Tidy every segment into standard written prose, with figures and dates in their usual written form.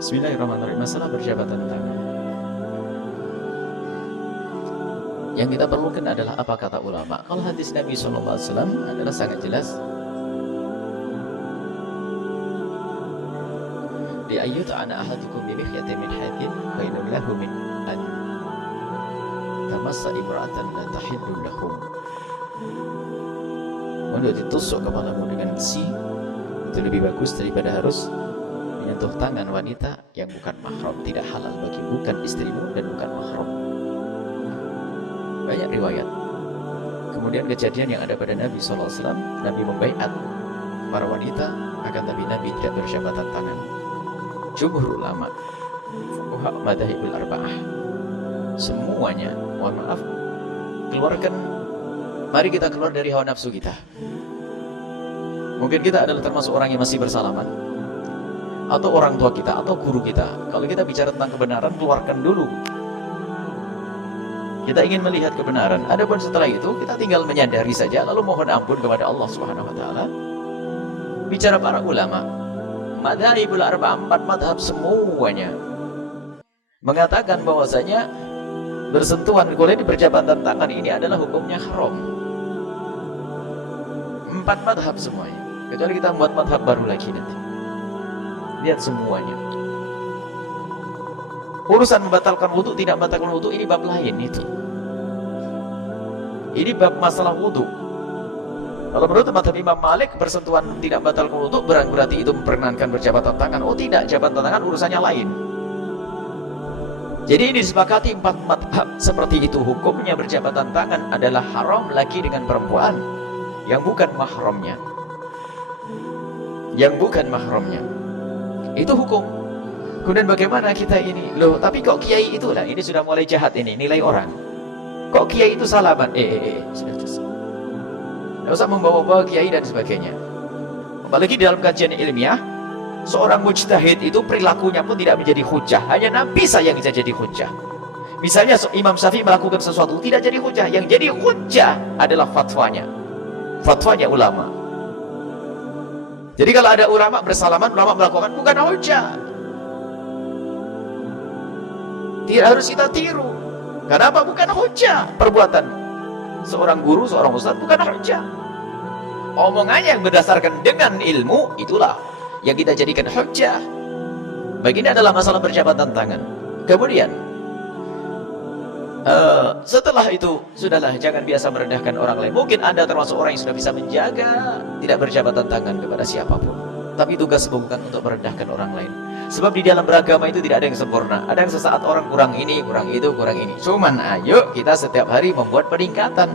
Bismillahirrahmanirrahim. Masalah berjabatan tangan. Yang kita perlukan adalah apa kata ulama. Kalau hadis Nabi SAW adalah sangat jelas. Li ayyut'ana ahadukum bi mikhyatin min hadid khairun lahu min an tamassa imra'atan la tahillu lahu. Untuk ditusuk kepalamu dengan besi itu lebih bagus daripada harus menyentuh tangan wanita yang bukan mahram, tidak halal bagi, bukan istrimu dan bukan mahram. Banyak riwayat. Kemudian kejadian yang ada pada Nabi SAW, Nabi membaiat para wanita, akan tapi Nabi tidak berjabatan tangan. Jumhur ulama, fuqaha madzhabul arba'ah, semuanya, mohon maaf, keluarkan, mari kita keluar dari hawa nafsu kita. Mungkin kita adalah termasuk orang yang masih bersalaman, atau orang tua kita, atau guru kita. Kalau kita bicara tentang kebenaran, keluarkan dulu. Kita ingin melihat kebenaran. Adapun setelah itu, kita tinggal menyadari saja, lalu mohon ampun kepada Allah Subhanahu Wa Taala. Bicara para ulama, madzhabul arba'ah, 4 madhab semuanya mengatakan bahwasanya bersentuhan kulit, berjabatan tangan ini adalah hukumnya haram. 4 madhab semuanya. Kecuali kita buat madhab baru lagi nanti. Lihat semuanya. Urusan membatalkan wudu, tidak membatalkan wudu, ini bab lain itu. Ini bab masalah wudu. Kalau menurut madhab Imam Malik, bersentuhan tidak membatalkan wudu berarti itu memperkenankan berjabatan tangan. Oh tidak, jabatan tangan urusannya lain. Jadi ini disepakati 4 madhab seperti itu. Hukumnya berjabatan tangan adalah haram lagi dengan perempuan yang bukan mahramnya. Yang bukan mahramnya. Itu hukum. Kemudian bagaimana kita ini? Loh, tapi kok kiai itulah, ini sudah mulai jahat ini, nilai orang. Kok kiai itu salaman? Sudah. Tidak usah membawa-bawa kiai dan sebagainya. Apalagi dalam kajian ilmiah, seorang mujtahid itu perilakunya pun tidak menjadi hujah. Hanya Nabi saya yang bisa jadi hujah. Misalnya Imam Syafi'i melakukan sesuatu tidak jadi hujah. Yang jadi hujah adalah fatwanya. Fatwanya ulama. Jadi kalau ada ulama bersalaman, ulama melakukan, bukan hujah. Tidak harus kita tiru. Kenapa? Bukan hujah. Perbuatan seorang guru, seorang ustaz bukan hujah. Omongannya yang berdasarkan dengan ilmu, itulah yang kita jadikan hujjah. Begini adalah masalah berjabatan tangan. Kemudian setelah itu, sudahlah, jangan biasa merendahkan orang lain. Mungkin Anda termasuk orang yang sudah bisa menjaga tidak berjabatan tangan kepada siapapun, tapi tugas bukan untuk merendahkan orang lain. Sebab di dalam beragama itu tidak ada yang sempurna. Ada yang sesaat orang kurang ini, kurang itu, kurang ini. Cuman ayo kita setiap hari membuat peningkatan.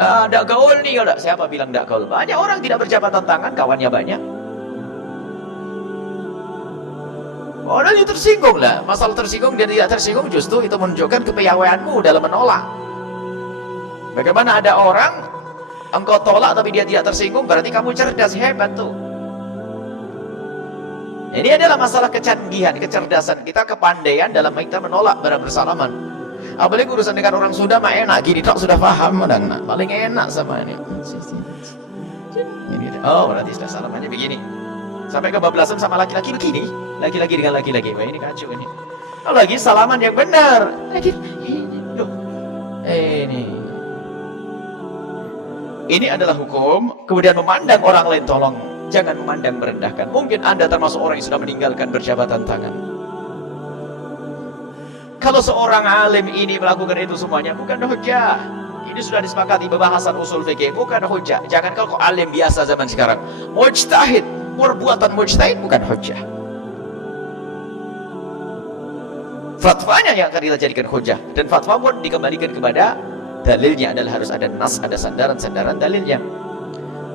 Lah, tidak gaul nih, kalau siapa bilang tidak gaul? Banyak orang tidak berjabatan tangan, kawannya banyak. Orang itu tersinggung lah. Masalah tersinggung dan tidak tersinggung justru itu menunjukkan kepiawaianmu dalam menolak. Bagaimana ada orang engkau tolak tapi dia tidak tersinggung, berarti kamu cerdas, hebat tuh. Ini adalah masalah kecanggihan, kecerdasan kita, kepandaian dalam kita menolak bersalaman. Apalagi urusan dengan orang Sunda mah enak, gini tak sudah paham, paling enak sama ini. Oh, berarti sudah salamannya begini. Sampai kebablasan sama laki-laki begini, laki-laki dengan laki-laki. Wah, ini kacau ini. Kalau lagi salaman yang benar, lagi ini adalah hukum. Kemudian memandang orang lain, tolong jangan memandang merendahkan. Mungkin Anda termasuk orang yang sudah meninggalkan berjabatan tangan. Kalau seorang alim ini melakukan itu semuanya, bukan hujjah. Ini sudah disepakati pembahasan usul fikih, bukan hujjah. Jangan kalau alim biasa zaman sekarang, mujtahid, perbuatan mujtahid bukan hujjah. Fatwanya yang akan kita jadikan hujjah, dan fatwa pun dikembalikan kepada dalilnya, adalah harus ada nas, ada sandaran-sandaran dalilnya.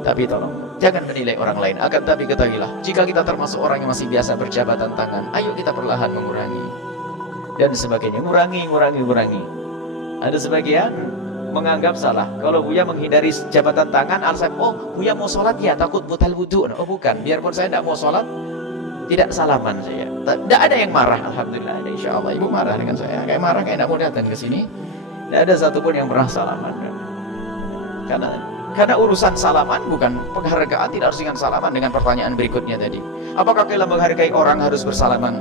Tapi tolong jangan menilai orang lain. Akan tapi ketahuilah, jika kita termasuk orang yang masih biasa berjabatan tangan, ayo kita perlahan mengurangi dan sebagainya, ngurangi. Ada sebagian menganggap salah kalau Buya menghindari jabatan tangan, alasan, oh Buya mau sholat ya takut batal wudu. Oh bukan, biarpun saya tidak mau sholat, tidak salaman saya. Tidak ada yang marah, alhamdulillah. Insya Allah ibu marah dengan saya, kayak marah kayak tidak mau datang ke sini. Tidak ada satupun yang pernah salaman. Karena Karena urusan salaman bukan penghargaan, tidak harus dengan salaman. Dengan pertanyaan berikutnya tadi, apakah kalau menghargai orang harus bersalaman?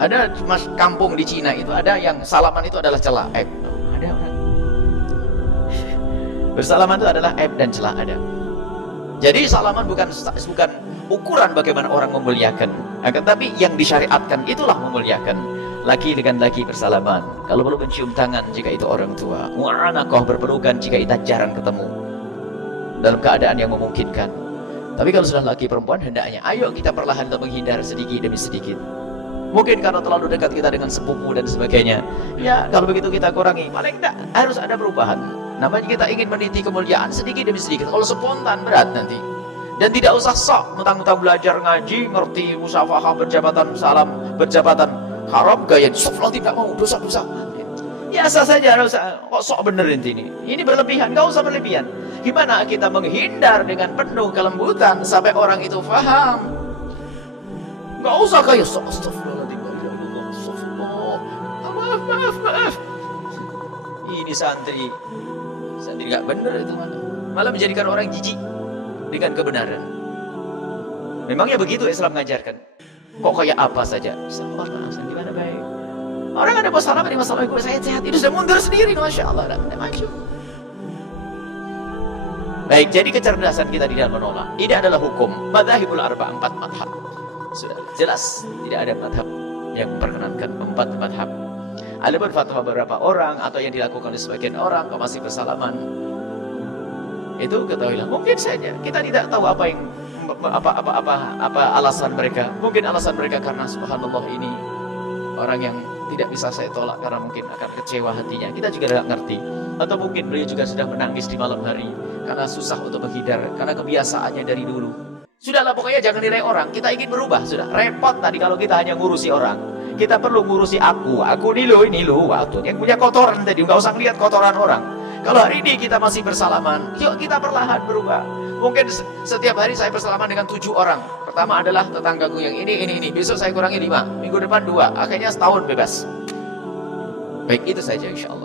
Ada mas kampung di Cina itu ada yang salaman itu adalah celah, aib. Ada orang bersalaman itu adalah aib dan celah, ada. Jadi salaman bukan ukuran bagaimana orang memuliakan, akan tapi yang disyariatkan itulah memuliakan. Laki dengan laki bersalaman, kalau perlu mencium tangan jika itu orang tua, mu'anaqah berpelukan jika kita jarang ketemu, dalam keadaan yang memungkinkan. Tapi kalau sudah laki perempuan, hendaknya ayo kita perlahan untuk menghindar sedikit demi sedikit. Mungkin karena terlalu dekat kita dengan sepupu dan sebagainya. Ya, kalau begitu kita kurangi. Paling tidak harus ada perubahan. Namanya kita ingin meniti kemuliaan sedikit demi sedikit. Kalau spontan berat nanti. Dan tidak usah sok mentang-mentang belajar ngaji, ngerti musafahah berjabatan, salam berjabatan haram, gaya soflah tidak mau, dosa-dosa. Biasa saja, kok sok bener ini. Ini berlebihan, gak usah berlebihan. Gimana kita menghindar dengan penuh kelembutan sampai orang itu faham. Gak usah kayak sok, astagfirullahaladzim, maaf. Ini santri gak bener itu, malah menjadikan orang jijik dengan kebenaran. Memangnya begitu Islam mengajarkan? Kok kayak apa saja? Gimana baik? Orang ada masalah di masalah gue, saya sehat, itu sudah mundur sendiri, masya Allah, tidak maju. Baik, jadi kecerdasan kita di dalam menolak ini adalah hukum madzhabul arba', 4 madhab. Sudah jelas tidak ada madhab yang memperkenankan 4 madhab. Ada pun fatwa beberapa orang atau yang dilakukan oleh sebagian orang kalau masih bersalaman, itu ketahuilah mungkin saja kita tidak tahu apa yang apa alasan mereka. Mungkin alasan mereka karena subhanallah ini orang yang tidak bisa saya tolak karena mungkin akan kecewa hatinya. Kita juga tidak ngerti. Atau mungkin beliau juga sudah menangis di malam hari karena susah untuk menghindar, karena kebiasaannya dari dulu. Sudahlah, pokoknya jangan nilai orang. Kita ingin berubah, sudah repot tadi kalau kita hanya ngurusi orang. Kita perlu ngurusi aku ini lo, waktu yang punya kotoran tadi, nggak usah lihat kotoran orang. Kalau hari ini kita masih bersalaman, yuk kita perlahan berubah. Mungkin setiap hari saya bersalaman dengan 7 orang. Pertama adalah tetanggaku yang ini. Besok saya kurangi 5, minggu depan 2, akhirnya setahun bebas. Baik, itu saja insya Allah.